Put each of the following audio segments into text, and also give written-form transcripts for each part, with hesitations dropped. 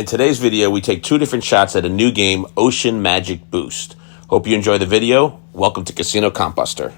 In today's video, we take two different shots at a new game, Ocean Magic Boost. Hope you enjoy the video. Welcome to Casino Comp Buster.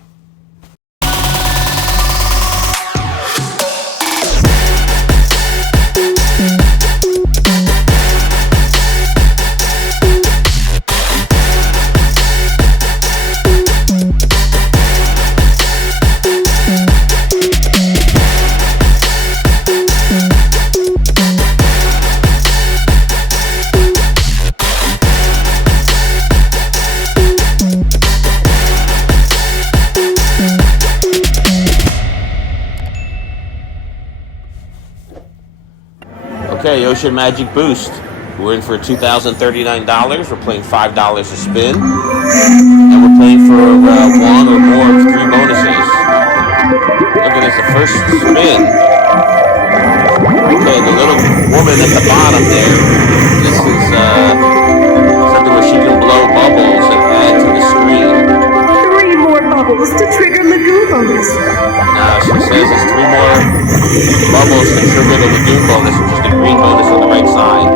Okay, Ocean Magic Boost. We're in for $2,039. We're playing $5 a spin. And we're playing for one or more of three bonuses. Look at this, the first spin. Okay, the little woman at the bottom there. This is something where she can blow bubbles and add to the screen. 3 more bubbles to trigger Lagoon bonus. She says it's 3 more bubbles to trigger the Lagoon bonus, which is the green bonus on the right side.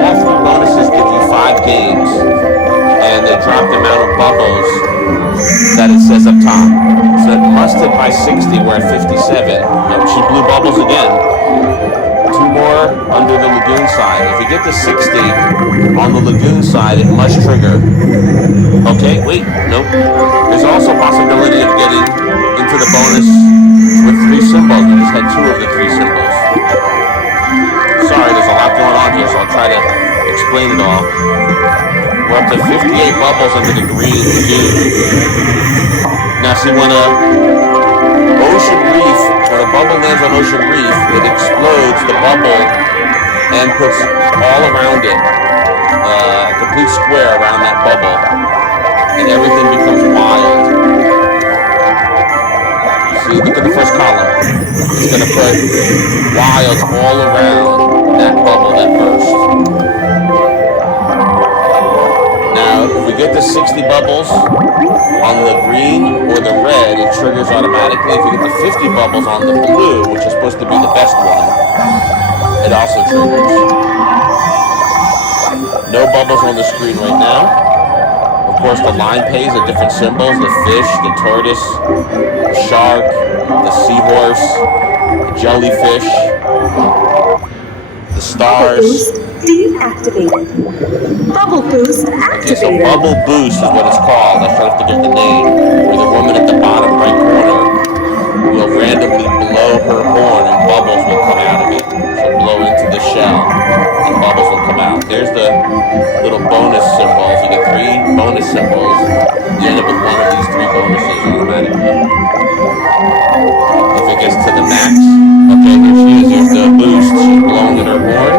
All 3 bonuses give you 5 games, and they drop the amount of bubbles that it says up top. So it must hit by 60, we're at 57. Nope, she blew bubbles again. 2 more under the Lagoon side. If we get to 60 on the Lagoon side, it must trigger. Okay, wait, nope. There's also a possibility of getting into the bonus with 3 symbols. We just had 2 of the 3 symbols. Sorry, there's a lot going on here, so I'll try to explain it all. We're up to 58 bubbles under the green Lagoon. Now see, when a bubble lands on Ocean Reef, it explodes the bubble and puts all around it a complete square around that bubble, and everything becomes wild. See, look at the first column. It's going to put wilds all around that bubble that burst. Now, if we get to 60 bubbles on the green or the red, it triggers automatically. If we get to 50 bubbles on the blue, which is supposed to be the best one, it also triggers. No bubbles on the screen right now. Of course, the line pays are different symbols: the fish, the tortoise, the shark, the seahorse, the jellyfish, the stars. Deactivated. Bubble Boost activated. Okay, so Bubble Boost is what it's called. I tried to forget the name. Where the woman at the bottom right corner will randomly blow her horn and bubbles will come out of it. She'll blow into the shell and bubbles will come out. There's the little bonus symbols. You get 3 bonus symbols. You end up with one of these 3 bonuses automatically. If it gets to the max, okay, here she is. Here's the boost. She's blowing in her horn.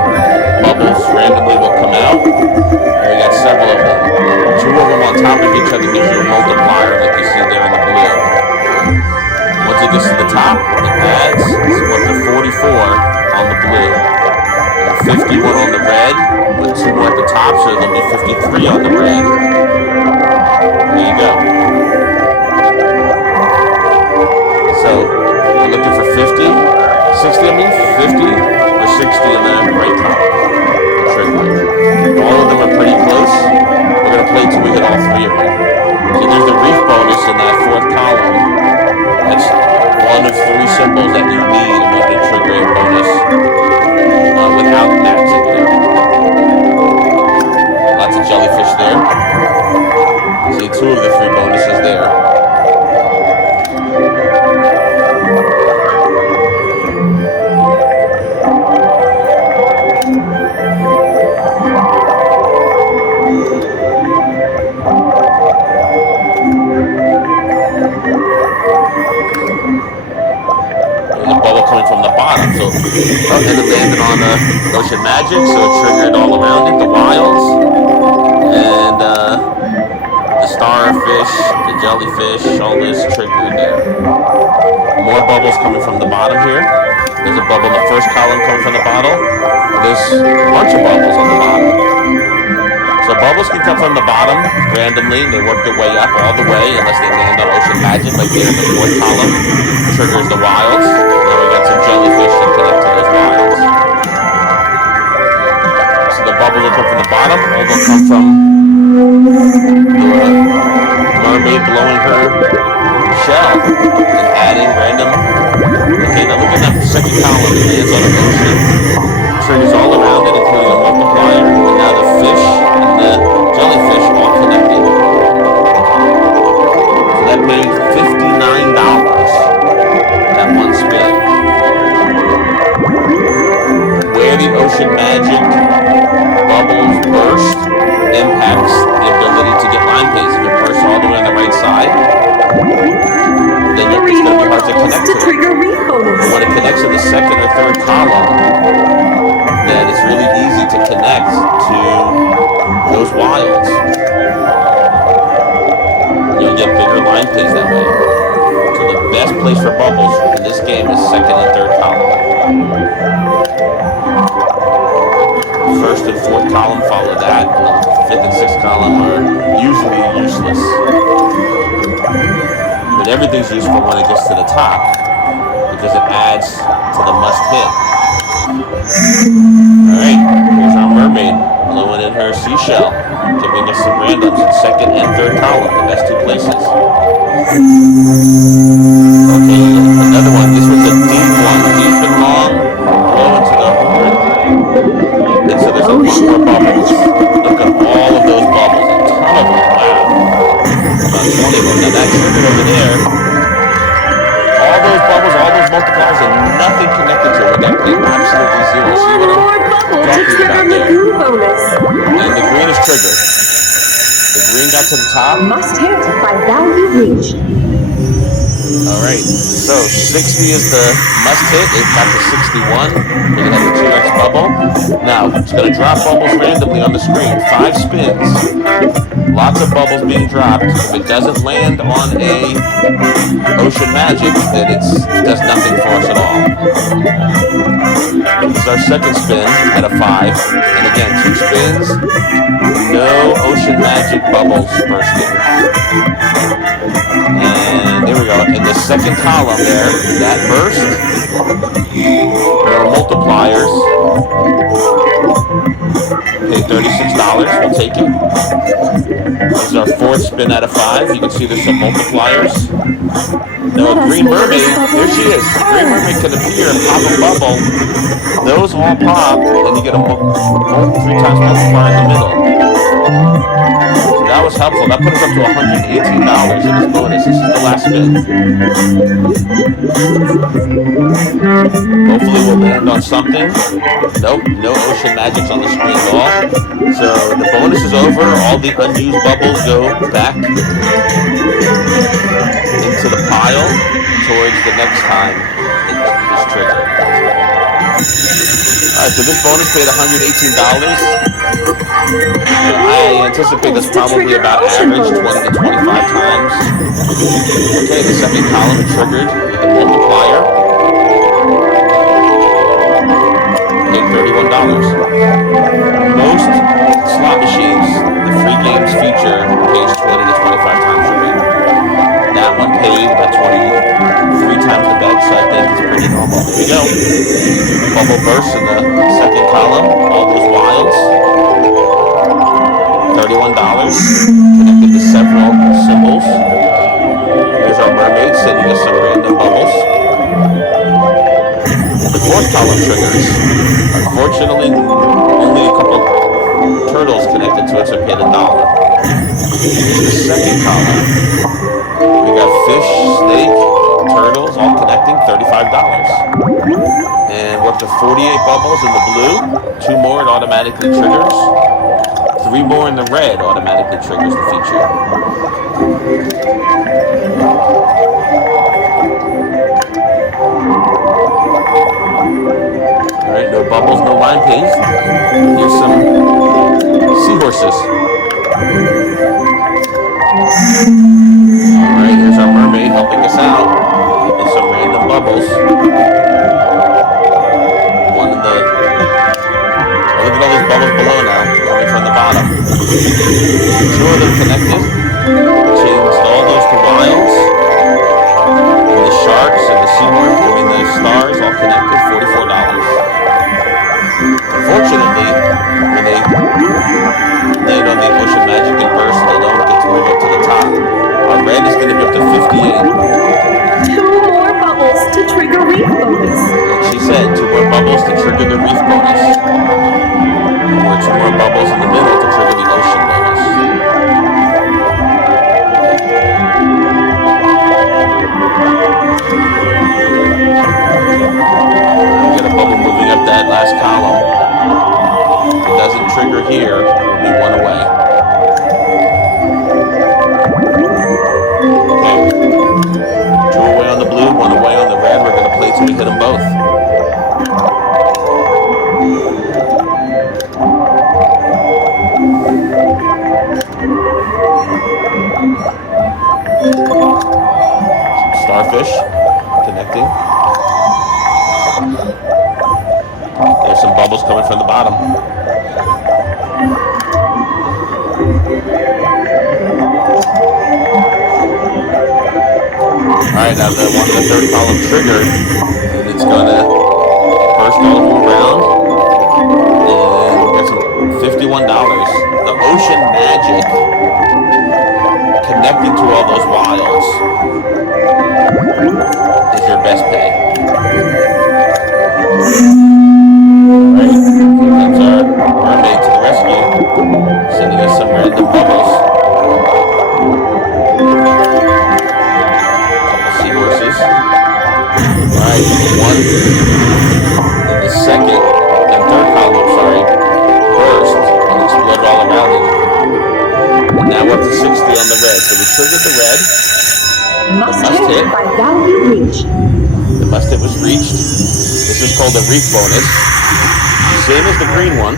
Bubbles randomly will come out, and we got several of them. 2 of them on top of each other gives you a multiplier like you see there in the blue. Once it gets to the top, it adds, so we're up to 44 on the blue, and 51 on the red, with 2 more at the top, so there'll be 53 on the red. There you go. So, we're looking for 50, 60 I mean, 50 or 60 in the right top. All of them are pretty close. We're going to play till we hit all 3 of them. So there's the reef bonus in that 4th column. That's one of 3 symbols that you need in order to trigger a bonus without maxing it out. Lots of jellyfish there. See 2 of the 3 bonuses there. So and it landed on Ocean Magic, so it triggered all around it, the wilds, and the starfish, the jellyfish, all this triggered there. More bubbles coming from the bottom here. There's a bubble in the first column coming from the bottom. There's a bunch of bubbles on the bottom. So bubbles can come from the bottom randomly. They work their way up all the way unless they land on Ocean Magic, like there in the 4th column. Triggers the wilds. Now we got some jellyfish that connect to those wilds. of them come from the mermaid blowing her shell and adding random. Okay, now look at that second column. It lands on an ocean, triggers all around it, including a multiplier, and now the fish and the jellyfish all connected. So that paid $59. That one spin. Where the ocean magic bubbles burst impacts the ability to get line pays. If it bursts all the way on the right side, then it's going to be hard to connect to it. But when it connects to the second or third column, then it's really easy to connect to those wilds. You'll get bigger line pays that way. So the best place for bubbles in this game is second and third column. First and fourth column follow that, and the fifth and sixth column are usually useless. But everything's useful when it gets to the top, because it adds to the must hit. Alright, here's our mermaid blowing in her seashell, giving us some randoms in second and third column, the best two places. Okay, another one. This was a deep one, deep and long, blow into the horn. And so there's a lot more bubbles. Look at all of those bubbles, a ton of them. Wow. About 20 of them. Now that triggered over there. All those bubbles, all those multipliers, and nothing connected to it. That paid absolutely zero. See what I'm talking about there? And the green is triggered. The green got to the top. Must hit by value reached. Alright, so 60 is the must hit. It got to 61 because it has a 2x bubble. Now, it's going to drop bubbles randomly on the screen. 5 spins. Lots of bubbles being dropped. If it doesn't land on a ocean magic, then it does nothing for us at all. This is our second spin at a 5. And again, 2 spins. No ocean magic bubbles bursting. And there we go. In the second column there, that burst. There are multipliers. Paid $36. We'll take it. This is our fourth spin out of 5. You can see there's some multipliers. Now a green mermaid, there she is. The green mermaid can appear and pop a bubble. Those all pop, and you get a 3 times multiplier in the middle. So that was helpful. That put us up to $118 in this bonus. This is the last spin. Hopefully we'll land on something. Nope, no ocean magics on the screen at all. So the bonus is over. All the unused bubbles go back into the pile towards the next time it is triggered. Alright, so this bonus paid $118. I anticipate that's probably about average 20 to 25 times. Okay, the second column is triggered with a multiplier. Paid $31. Most slot machines, the free games feature pays 20 to 25 times your bet. That one paid about 23 times the bet, so I think it's pretty normal. Here we go. Bubble burst in the second column. All those wilds. $31. Connected to several symbols. Here's our mermaid sending us some random bubbles. The fourth column triggers. Unfortunately, only a couple turtles connected to it, so it paid $1. Here's the second column. We got fish, snake, turtles, all connecting, $35. And we're up to 48 bubbles in the blue. 2 more, it automatically triggers. 3 more in the red automatically triggers the feature. Alright, no bubbles, no line pays. Here's some seahorses. Alright, here's our mermaid helping us out with some random bubbles. One in the... Oh, look at all these bubbles below now, coming from the bottom. 2 of them connected. Changed all those to wilds. And the sharks and the the stars all connected, $44. Unfortunately, when they bonus. Or 2 more bubbles in the middle to trigger the ocean bonus. We got a bubble moving up that last column. If it doesn't trigger here, we'll be 1 away. Okay. 2 away on the blue, 1 away on the red. We're going to play till we hit them both. Starfish connecting. There's some bubbles coming from the bottom. Alright, now the one in the third column triggered, and it's gonna burst all the way around. And we got some $51. The ocean magic connecting to all those wilds is your best pay. Alright, here comes our mermaid to the rescue, sending us some random bubbles. Couple seahorses. Alright, 1 in the second and third column, burst and exploded all around it. And now we're up to 60 on the red. So we triggered the red. Must hit by value reached. The must hit was reached. This is called a reef bonus. Same as the green one.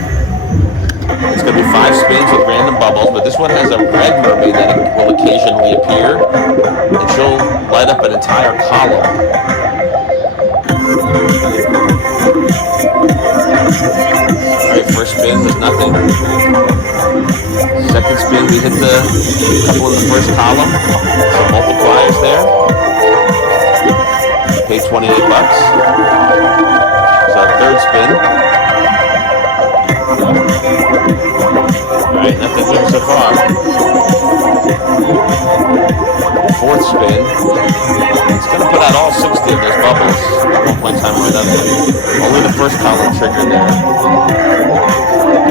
It's going to be 5 spins with random bubbles, but this one has a red mermaid that will occasionally appear, and she'll light up an entire column. Alright, first spin, there's nothing. Second spin, we hit the couple in the first column. Some multipliers there. Paid $28. So our third spin. Alright, nothing good so far. Fourth spin. It's going to put out all 60 of those bubbles at one point in time or another. Only the first column triggered there.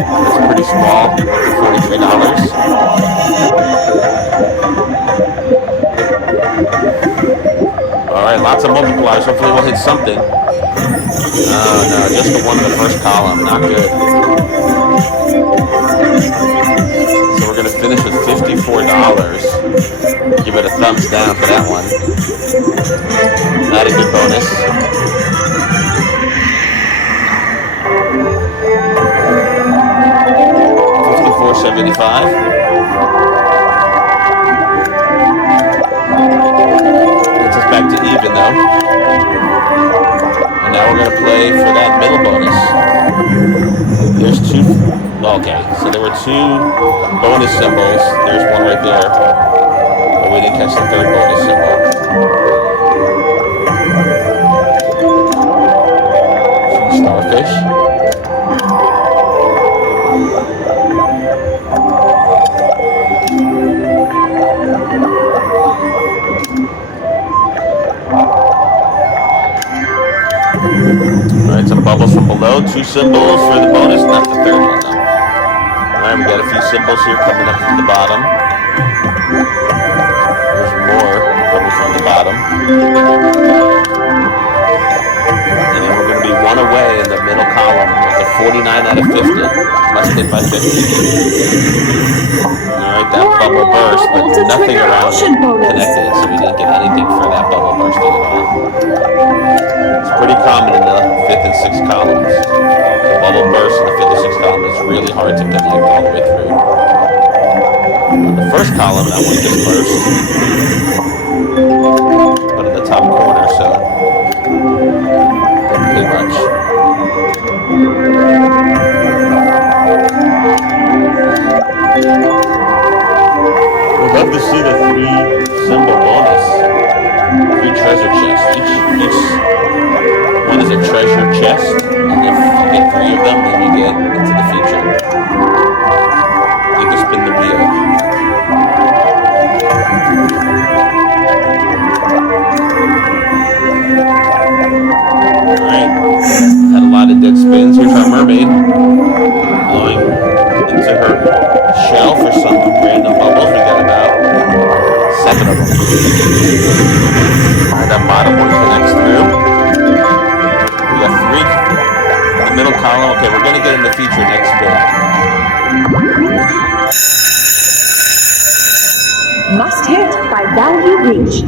That's pretty small, up to $43. Alright, lots of multipliers. Hopefully we'll hit something. Oh no, just the one in the first column. Not good. So we're going to finish with $54. Give it a thumbs down for that one. Not a good bonus. $54.75. Gets us back to even though. And now we're going to play for that middle bonus. There's 2. Okay, so there were 2 bonus symbols. There's one right there. But we didn't catch the third bonus symbol. Some starfish. Alright, some bubbles from below. 2 symbols for the bonus, not the third one though. Alright, we got a few symbols here coming up from the bottom. There's more coming from the bottom. And then we're going to be 1 away in the middle column with a 49 out of 50. Must hit by 50. Alright, that bubble burst, but nothing around it connected, so we didn't get anything for that bubble bursting at all. It's pretty common in the 5th and 6th columns. The bubble burst in the 5th and 6th column is really hard to connect all the way through. On the first column, that one just burst. But in the top corner, so didn't pay much. We'd love to see the 3-symbol bonus. 3 treasure chests. Each one is a treasure chest, and if you get 3 of them, then you get into the feature. You can spin the wheel. Alright, had a lot of dead spins. Here's our mermaid blowing into her shell for some random bubbles. We got about 7 of them. Alright, that bottom one connects through. We got 3 in the middle column. Okay, we're going to get in the feature next bit. Must hit by value reached.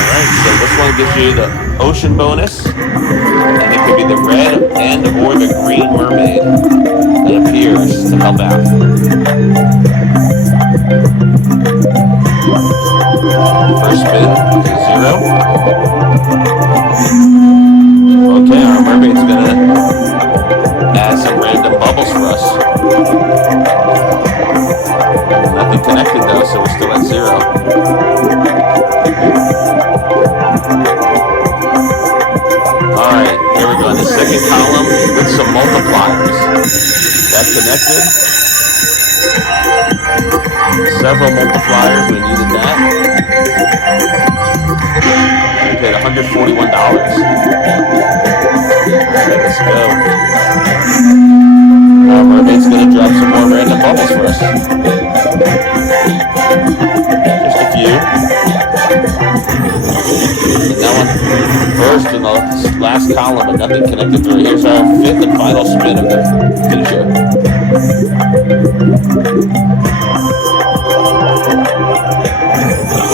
Alright, so this one gives you the ocean bonus, and it could be the red and or the green mermaid that appears to help out. First spin is a 0. Okay, our mermaid's gonna add some random bubbles for us. Nothing connected though, so we're still at 0. Alright, here we go in the second column with some multipliers. That connected. Several multipliers, we needed that. We paid $141. Alright, let's go. Our mermaid's gonna drop some more random bubbles for us. Just a few. And that one first in the last column, but nothing connected through. Here's our 5th and final spin of the feature.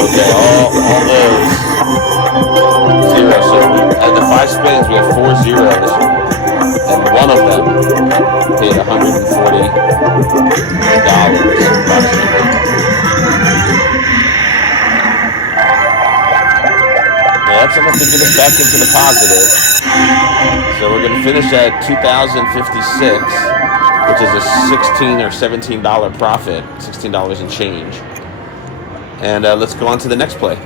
Okay, all those 0. So at the 5 spins, we have 4 zeros, and one of them paid $140 approximately. That's enough to get us back into the positive. So we're going to finish at $2,056, which is a $16 or $17 profit, $16 and change. And let's go on to the next play.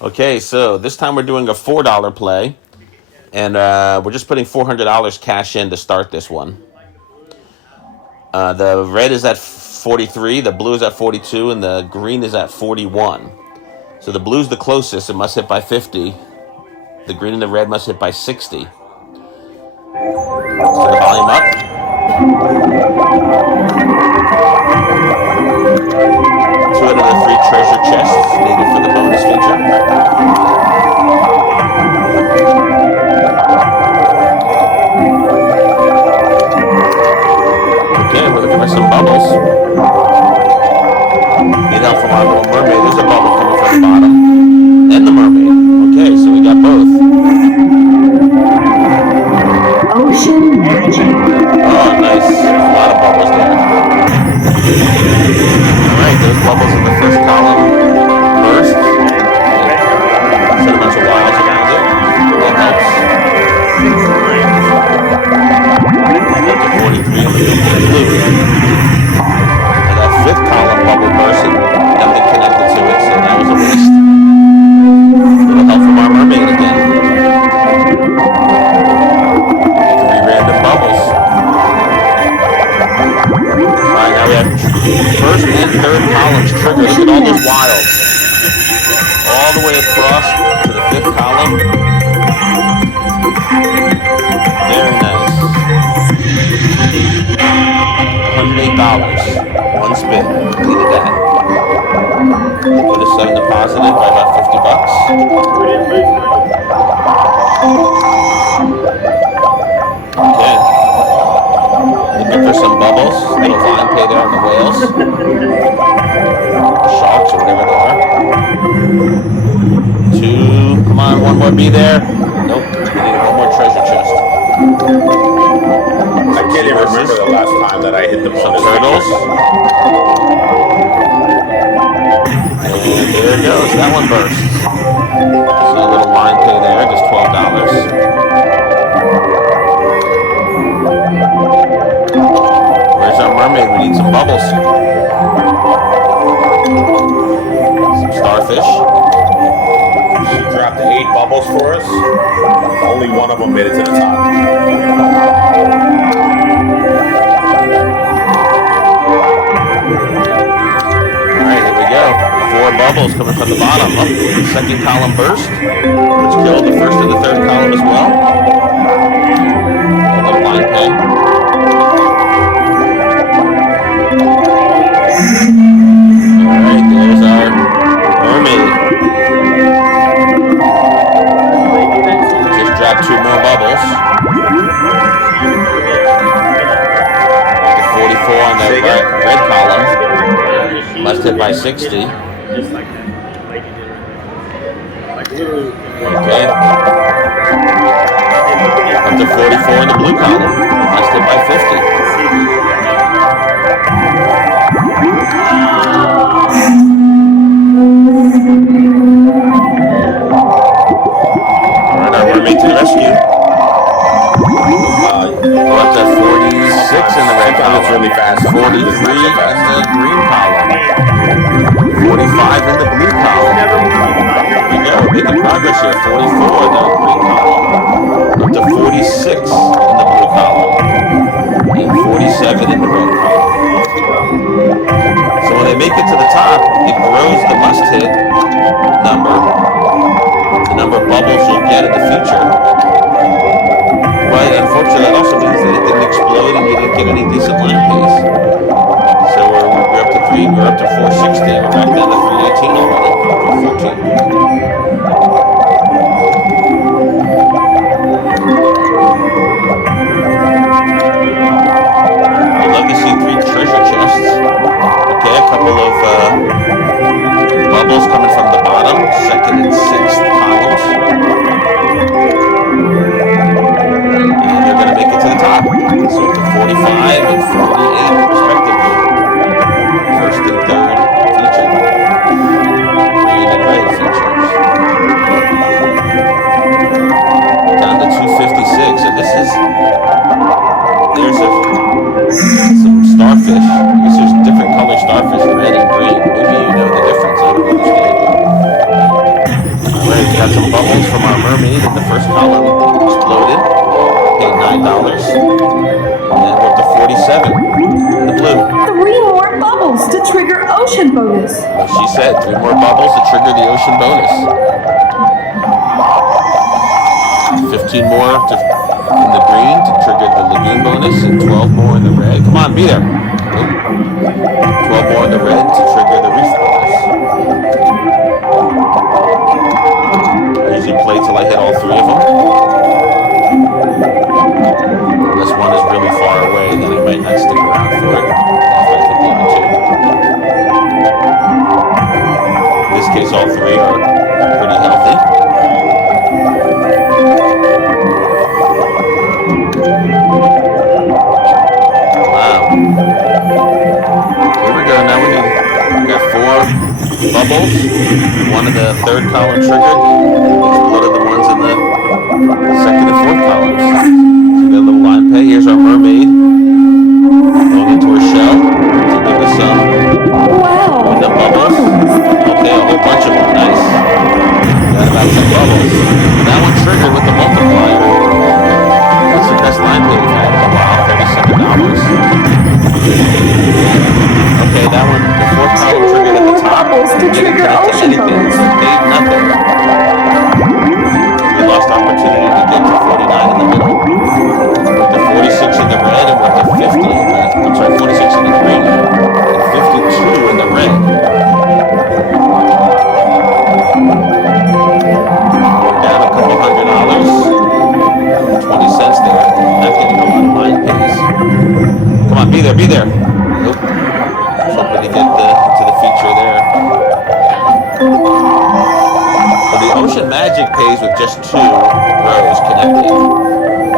Okay, so this time we're doing a $4 play, and we're just putting $400 cash in to start this one. The red is at 43, the blue is at 42, and the green is at 41. So the blue's the closest, it must hit by 50. The green and the red must hit by 60. So the volume up. Two out of the 3 treasure chests needed for the bonus feature. Okay, we're looking for some bubbles. Need help from our little mermaid. There's a bubble coming from the bottom. And the mermaid. Okay, so we got both. Ocean magic. Oh, nice. A lot of bubbles there. Alright, those bubbles in the first column burst. Set a bunch of wilds around it. That helps. Up to 43 on the blue. And that 5th column bubble burst and nothing connected to it, so that was a waste. A little help from our mermaid again. 3 random bubbles. Alright, now we have first and third columns triggered. Look at all those wilds. All the way across to the 5th column. Very nice. $108. One spin. Needed that. Put us in the positive by about $50. Okay. Looking for some bubbles. Little line pay there on the whales. Sharks or whatever they are. 2. Come on, one more be there. Nope. We need one more treasure chest. I can't even remember the last time that I hit the bonus. Some turtles. And there it goes. That one burst. So a little line pay there, just $12. Where's our mermaid? We need some bubbles. Some starfish. She dropped 8 bubbles for us. Only one of them made it to the top. Alright, here we go. 4 bubbles coming from the bottom. Up, second column burst, which killed the first and the third column as well. Another blind pay. Alright, there's our mermaid. Just dropped 2 more bubbles. The 44 on the red column. Must hit by 60. Just like that. Like you did right there. Like literally. Okay. Up to 44 in the blue column. Must hit by 50. Alright, our mermaid to the rescue. We're up to 46 in the red column. It's really fast. 43 in the green column. 45 in the blue column. Here we go, we're making progress here. 44 in the green column. Up to 46 in the blue column. And 47 in the red column. So when they make it to the top, it grows the must hit number. The number of bubbles you'll get in the future. But unfortunately, that also means that it didn't explode and you didn't get any decent line pace. So we're up to 460. We're back down to 318 already. 314. I'd love to see 3 treasure chests. Okay, a couple of bubbles coming from the bottom, second and 6th columns. And they're going to make it to the top. So to 45 and 48 respectively. First and third feature. Green and red features. Down to 256. And this is, there's some starfish. I guess there's different colored starfish, red and green. Maybe you know the difference. I don't understand. Alright, we got some bubbles from our mermaid in the first column. Exploded. Paid $9. And then we're up to 47 in the blue. 3 more bubbles to trigger ocean bonus. As she said, 3 more bubbles to trigger the ocean bonus. 15 more in the green to trigger the lagoon bonus, and 12 more in the red. Come on, be there. Nope. 12 more in the red to trigger the reef bonus. I usually play till I hit all 3 of them. Unless one is really far away, then I might not stick around for it after I hit the other 2. In this case, all 3 are pretty healthy. Wow. Here we go. Now we got 4 bubbles. One in the third column triggered. Exploded the ones in the second and fourth columns. So we got a little line pay. Here's our mermaid going into her shell to give us some bubbles. Okay, a whole bunch of them. Nice. Got about 10 bubbles. That one triggered with the multiplier. That's the best line pay we've had in a while. $37. Okay, that one, the fourth column triggered at the top. To trigger ocean bonus. Paid nothing. We lost opportunity to get to 49 in the middle. We're up to 46 in the red, and we're up to 50 in the, I'm sorry, 46 in the green, and 52 in the red. We're down a couple $100. 20 cents there. Not getting a lot of line pays. Come on, be there, be there. Nope. Just hoping to get into the feature there. Well, the Ocean Magic pays with just 2 rows connected.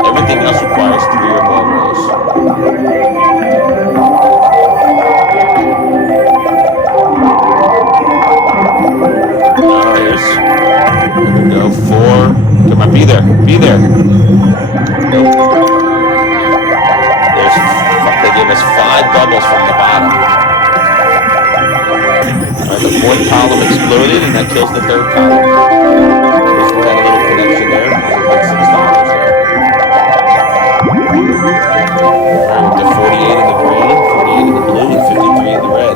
Everything else requires 3 or more rows. Here we go, 4. Come on, be there, be there. Nope. They gave us 5 bubbles from the bottom. Alright, the fourth column exploded, and that kills the third column. At least we had a little connection there. Like $6 there. Alright, we're to 48 in the green, 48 in the blue, and 53 in the red.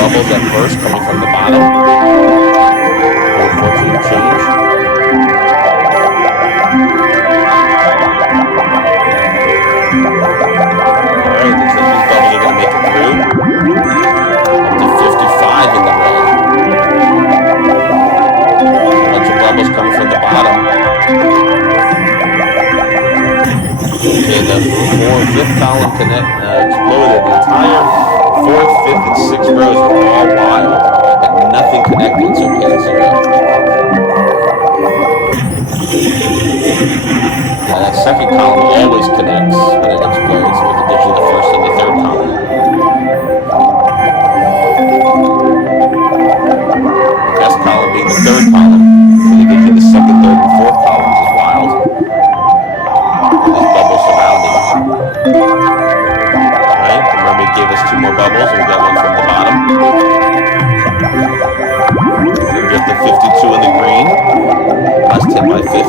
bubbles at first coming from the bottom. 14 change. Alright, looks like these bubbles are going to make it through. Up to 55 in the red. A bunch of bubbles coming from the bottom. Okay, the fifth column exploded. The entire fourth, fifth, and sixth rows were all wild, but nothing connected, so pan zero. Yeah, that second column always connects when it explodes because it gives you the first and the third column. The best column being the third column, so it gives you the second, third, and fourth columns is wild. These bubbles surrounding. Alright, the mermaid gave us 2 more bubbles, and we got one from the bottom. We're going to get the 52 in the green. Last hit by 60.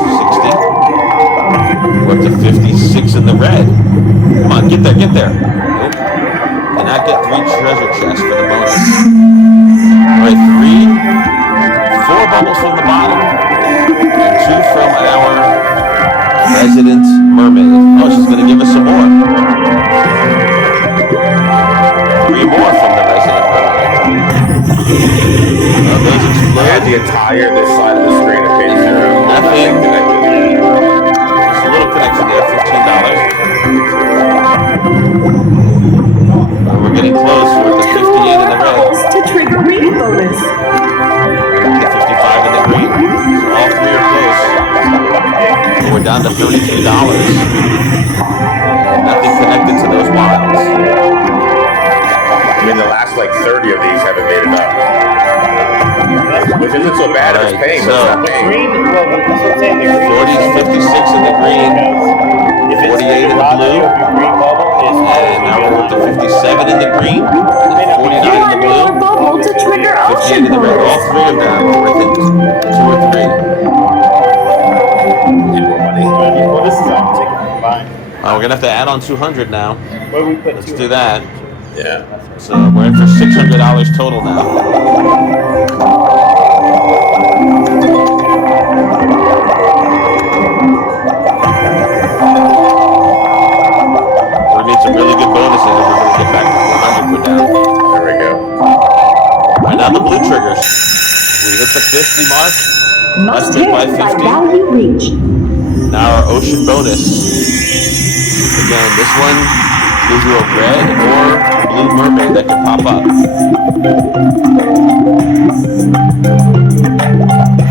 We're up to 56 in the red. Come on, get there, get there. Nope. Cannot get 3 treasure chests for the bonus. Alright, 4 bubbles from the bottom, and 2 from our resident mermaid. Oh, she's going to give us some more. 3 more from the resident mermaid. Those explode. Add the entire this side of the screen of page 0. Nothing connected. There's a little connection there, $15. We're getting close. We're at the 58 in the red. To trigger read bonus. The 55 in the green. So all 3 are close. We're down to $33. And nothing connected to those wilds. I mean, the last like 30 of these haven't made it up. Which isn't so bad if it's paying, but it's not paying. Green, well, that's what I'm saying. The green 40, 56 in the green. If it's 48 in the blue. green bubble is And now we're up to 57 in the green. And 49 in the blue. Bubble to trigger 58 in option the red. All bonus. 3 of them are within 2 or 3. Need more money. Well, this is all taken combined. We're going to have to add on 200 now. Where we put Let's 200? do that. Yeah. So we're in for $600 total now. We need some really good bonuses if we're going to get back to 400. We're down. There we go. Right now the blue triggers. We hit the 50 mark. Must hit hit by by 50. value reached. Now our ocean bonus. Again, this one gives you a red or blue mermaid that can pop up.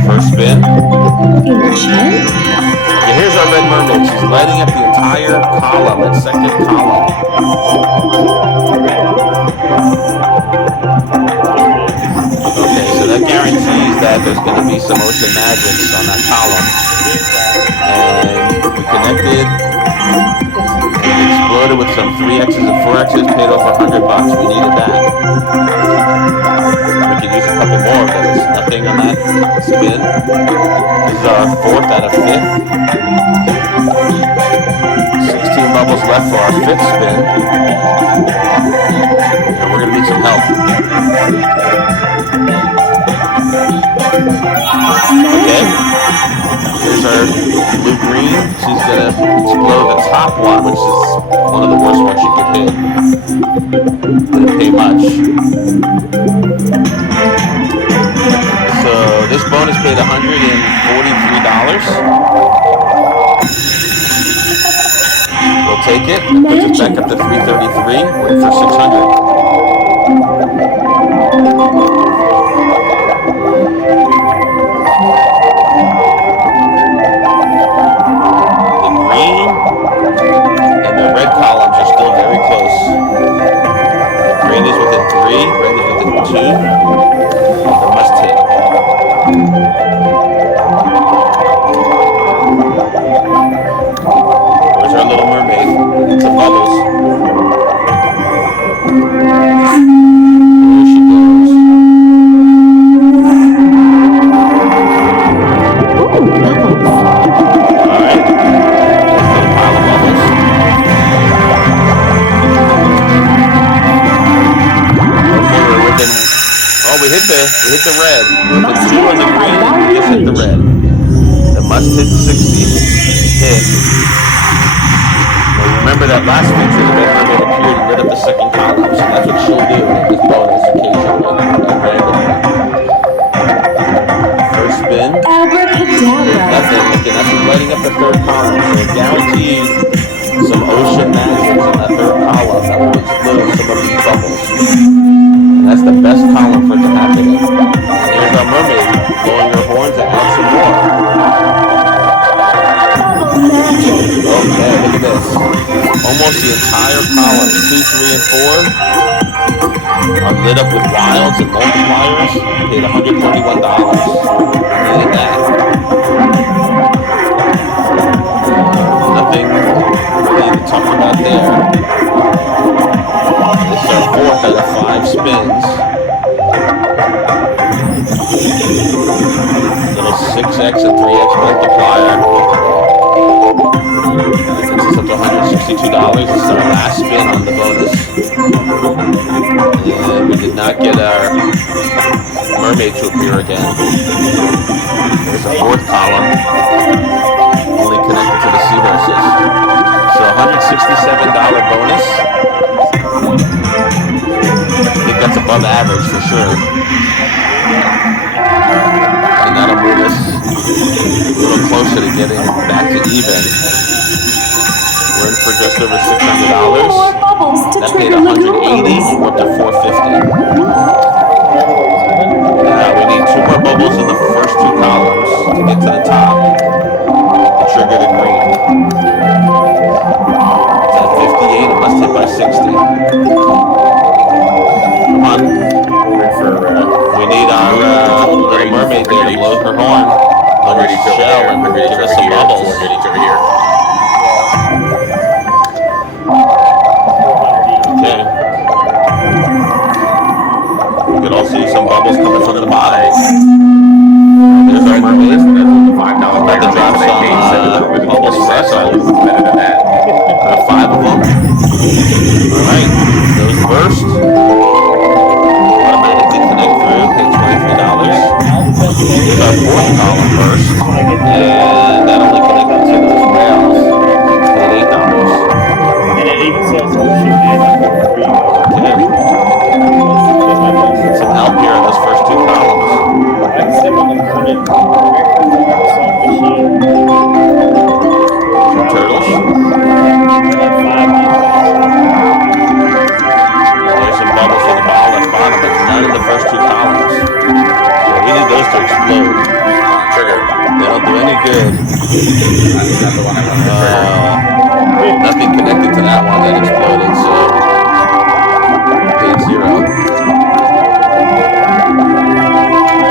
First spin. Enchant. Okay, here's our red mermaid. She's lighting up the entire column, that second column. Okay, so that guarantees that there's going to be some ocean magics on that column. And we connected. And it exploded with some 3X's and 4X's, paid over $100. We needed that. We could use a couple more of those. Nothing on that spin. This is our 4th out of 5th. 16 bubbles left for our 5th spin. And we're going to need some help. Okay. Here's our blue-green. She's going to explode the top one, which is one of the worst ones you could hit. Didn't pay much. So this bonus paid $143. We'll take it. Puts us back up to 333. We're in for 600. The green and the red columns are still very close. Green is within 3, red is within 2. The must hit. There's our little mermaid. Some bubbles. There she goes. Alright. Nice little pile of bubbles. Okay, we're within we hit the red. With the 2 on the green, we just hit the red. The must hit 60 hit. Now remember that last feature, the red mermaid appeared and lit up the second column, so that's what she'll do in this bonus occasionally and randomly. First spin. Nothing. Again, that's lighting up the third column, so guaranteed some ocean magic in that third column that will explode some of these bubbles. And that's the best column for it to happen in. Here's our mermaid blowing her horns and add some more. Okay, look at this. Almost the entire columns, 2, 3, and 4 are lit up with wilds and multipliers. Paid $131. Needed that. Nothing really to talk about there. This is our 4th out of 5 spins. Little 6x and 3x multiplier. This is up to $162. This is our last spin on the bonus. And we did not get our mermaid to appear again. There's a 4th column. Only connected to the seahorses. So $167 bonus. I think that's above average for sure. And that'll move us a little closer to getting back to even. We're in for just over $600. That paid $180. We're up to $450. Now we need 2 more bubbles in the first 2 columns to get to the top to trigger the green. It's at 58. It must hit by 60. Come on. We need our little mermaid there to blow her horn, blow her shell, and give us some bubbles. Okay. You can also use some bubbles coming from the bottom. There's our mermaid. About to drop some bubbles for us. Better than that. 5 of them. Alright, those burst. Automatically connect through, pay $23. Here's our 4th column burst. And that only connected to those rails. Paid $8. And it even says ocean magic. Okay. Some help here in those first 2 columns. Turtles. There's some bubbles for the bottom, but none in the first 2 columns. So we need those to explode. Trigger. They don't do any good. Nothing connected to that one that exploded, so paid 0.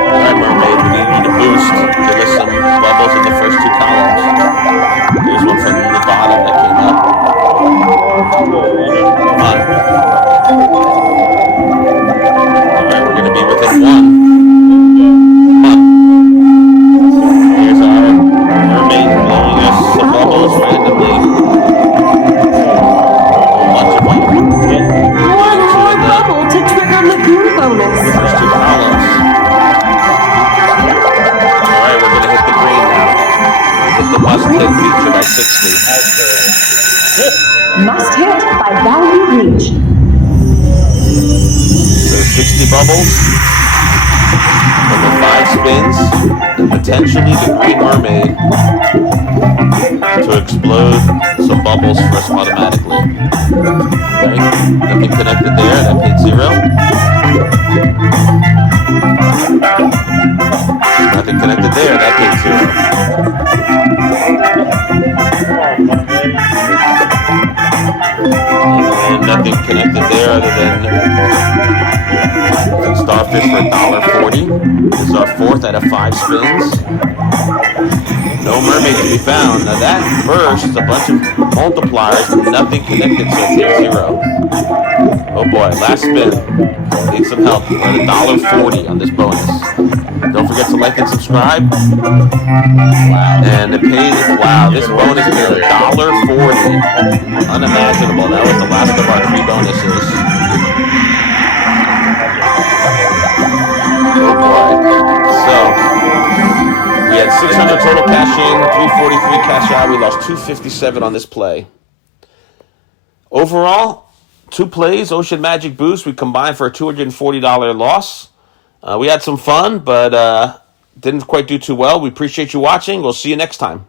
Alright, mermaid, we need you to boost. Give us some bubbles in the first 2 columns. There's one from the bottom that came up. Come on. Alright, we're going to be within 1. Come on. Here's our mermaid blowing us some bubbles randomly. A bunch of them. One more bubble to trigger lagoon bonus. First 2 columns. Alright, we're going to hit the green now. Hit the must hit feature by 60. Must hit by value reached. So 60 bubbles. Over 5 spins. And potentially the green mermaid to explode some bubbles for us automatically. Okay, nothing connected there. That paid 0. Nothing connected there. That paid 0. And nothing connected there other than some starfish for $1.40. This is our 4th out of 5 spins. No mermaid to be found. Now that burst a bunch of multipliers, nothing connected, so it takes 0. Oh boy, last spin. Need some help. We're at $1.40 on this bonus. Don't forget to like and subscribe. And it paid, wow, this bonus paid $1.40. Unimaginable. That was the last of our 3 bonuses. Oh boy. So we had 600 total cash in, 343 cash out. We lost 257 on this play. Overall, 2 plays, Ocean Magic Boost. We combined for a $240 loss. We had some fun, but didn't quite do too well. We appreciate you watching. We'll see you next time.